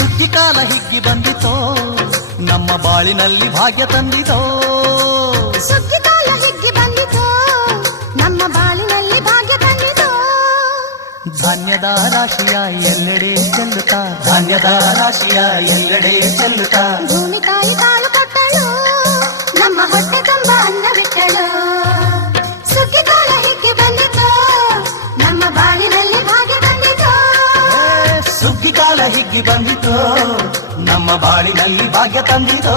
ಸುಗ್ಗಿ ಕಾಲ ಹಿಗ್ಗಿ ಬಂದಿತೋ ನಮ್ಮ ಬಾಳಿನಲ್ಲಿ ಭಾಗ್ಯ ತಂದಿತೋ ಸುಗ್ಗಿ ಕಾಲ ಹಿಗ್ಗಿ ಬಂದಿತೋ ನಮ್ಮ ಬಾಳಿನಲ್ಲಿ ಭಾಗ್ಯ ತಂದಿತೋ ಧಾನ್ಯದ ರಾಶಿಯ ಎಲ್ಲೆಡೆ ಚೆಲ್ಲುತ್ತಾ ಧಾನ್ಯದ ರಾಶಿಯ ಎಲ್ಲೆಡೆ ಚೆಲ್ಲುತ್ತಾ ಭೂಮಿ ತಾಯಿ ಕಾಳು ಕೊಟ್ಟಳು ನಮ್ಮ ಹೊಟ್ಟೆ ತುಂಬ ಅನ್ನ ಬಿಟ್ಟಳು ಸುಗ್ಗಿ ಕಾಲ ಹಿಗ್ಗಿ ಬಂದಿತೋ ನಮ್ಮ ಬಾಳಿನಲ್ಲಿ ಭಾಗ್ಯ ತಂದಿತೋ ಸುಗ್ಗಿ ಕಾಲ ಹಿಗ್ಗಿ ಬಂದಿತೋ ನಮ್ಮ ಬಾಳಿನಲ್ಲಿ ಭಾಗ್ಯ ತಂದಿತೋ